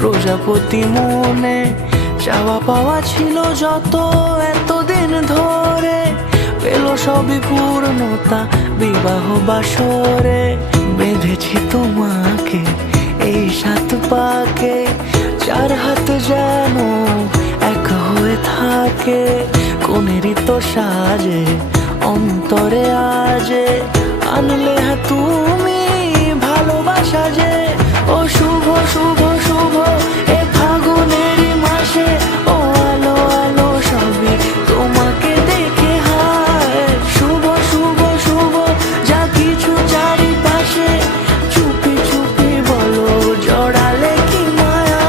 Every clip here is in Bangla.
প্রজাপতি মনে চাওয়া পাওয়া ছিল যত এতদিন ধরে, পেল সবই পূর্ণতা বিবাহ বাসরে। বেঁধেছি তোমাকে এই 7 পাকে, 4 হাত যেন এক হয়ে থাকে। কোনেরই তো সাজে অন্তরে আজে, আনলে তুমি ভালোবাসা যে। ও শুভ শুভ শুভ এ ফাগুনেরই মাসে, ও আলো আলো সবই তোমাকে দেখে হায়। শুভ শুভ শুভ যা কিছু চারিপাশে, চুপি চুপি বলো জড়ালে কি মায়া।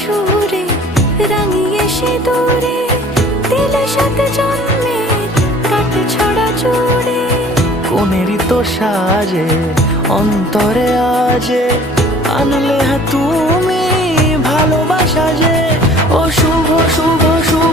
সুরে রাঙিয়ে সে দূরে দিলে 7 জন্মের কাটে ছড়া জুড়ে। কোনেরই তো সাজে অন্তরে আজে, আনলে তুমি ভালোবাসা যে। ও শুভ শুভ শুভ